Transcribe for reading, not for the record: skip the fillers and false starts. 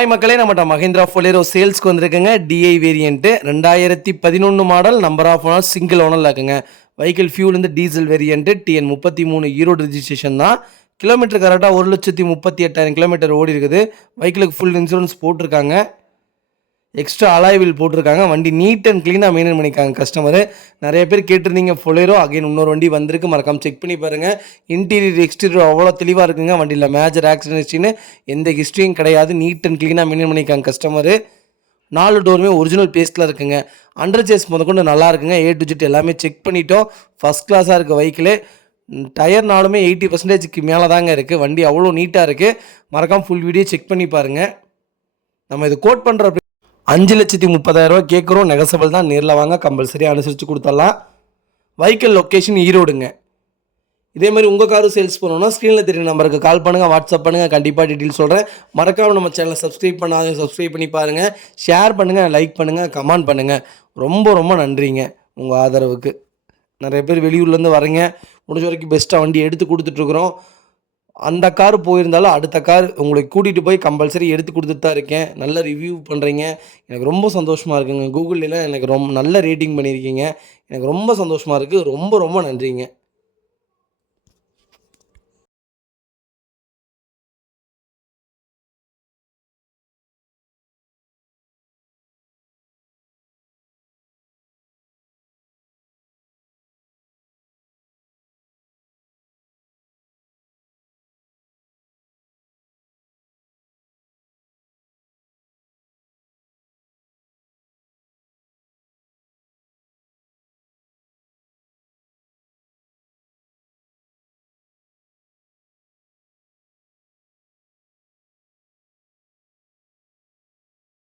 Hi மக்களே, நம்மகிட்ட Mahindra Bolero சேல்ஸ்க்கு வந்திருக்குங்க. DI variant 2011 model, number of owner single ஓனரில் இருக்குங்க. வெஹிக்கிள் ஃபியூல் வந்து diesel variant, TN33 Erode registration தான். கிலோமீட்டர் கரெக்டாக 1,38,000 கிலோமீட்டர் ஓடி இருக்குது. வெஹிக்கிளுக்கு ஃபுல் இன்சூரன்ஸ் போட்டிருக்காங்க. எக்ஸ்ட்ரா அலாய் வீல் போட்டிருக்காங்க. வண்டி நீட் அண்ட் க்ளீனாக மெயின்டைன் பண்ணியிருக்காங்க கஸ்டமரு. நிறைய பேர் கேட்டிருந்தீங்க ஃபொலேரோ. அகைன் இன்னொரு வண்டி வந்திருக்கு, மறக்காம செக் பண்ணி பாருங்கள். இன்டீரியர் எக்ஸ்டீரியர் அவ்வளோ தெளிவாக இருக்குங்க. வண்டியில் மேஜர் ஆக்சிடென்ட் ஹிஸ்ட்ரின்னு எந்த ஹிஸ்ட்ரியும் கிடையாது. நீட் அண்ட் க்ளீனாக மெயின்டைன் பண்ணியிருக்காங்க கஸ்டமரு. 4 டோருமே ஒரிஜினல் பேஸ்ட்டில் இருக்குங்க. அண்டர் சேஸ் முதற்கொண்டு நல்லா இருக்குங்க. A to Z எல்லாமே செக் பண்ணிட்டோம். ஃபஸ்ட் கிளாஸாக இருக்குது வெஹிக்கிளு. டயர்னாலுமே 80% மேலே தாங்க இருக்குது. வண்டி அவ்வளோ நீட்டாக இருக்குது. மறக்காமல் ஃபுல் வீடியோ செக் பண்ணி பாருங்கள். நம்ம இது கோட் பண்ணுற 5,30,000 கேட்குறோம். நெகசபிள் தான். நேரில் வாங்க, கம்பல்சரியாக அனுசரித்து கொடுத்துடலாம். வெஹிக்கிள் லொக்கேஷன் ஈரோடுங்க. இதே மாதிரி உங்கள் காரும் சேல்ஸ் பண்ணணும்னா ஸ்க்ரீனில் தெரியும் நம்பருக்கு கால் பண்ணுங்கள், வாட்ஸ்அப் பண்ணுங்கள். கண்டிப்பாக டீட்டெயில் சொல்கிறேன். மறக்காமல் நம்ம சேனலை சப்ஸ்கிரைப் பண்ணாதே சப்ஸ்கிரைப் பண்ணி பாருங்கள். ஷேர் பண்ணுங்கள், லைக் பண்ணுங்கள், கமெண்ட் பண்ணுங்கள். ரொம்ப ரொம்ப நன்றிங்க உங்கள் ஆதரவுக்கு. நிறைய பேர் வெளியூர்லேருந்து வரீங்க. முடிஞ்ச வரைக்கும் பெஸ்ட்டாக வண்டி எடுத்து கொடுத்துட்ருக்குறோம். அந்த கார் போயிருந்தாலும் அடுத்த கார் உங்களுக்கு கூட்டிகிட்டு போய் கம்பல்சரி எடுத்து கொடுத்துட்டு தான் இருக்கேன். நல்ல ரிவ்யூ பண்ணுறீங்க, எனக்கு ரொம்ப சந்தோஷமாக இருக்குங்க. கூகுள்லாம் எனக்கு ரொம்ப நல்ல ரேட்டிங் பண்ணியிருக்கீங்க. எனக்கு ரொம்ப சந்தோஷமாக இருக்குது. ரொம்ப ரொம்ப நன்றிங்க.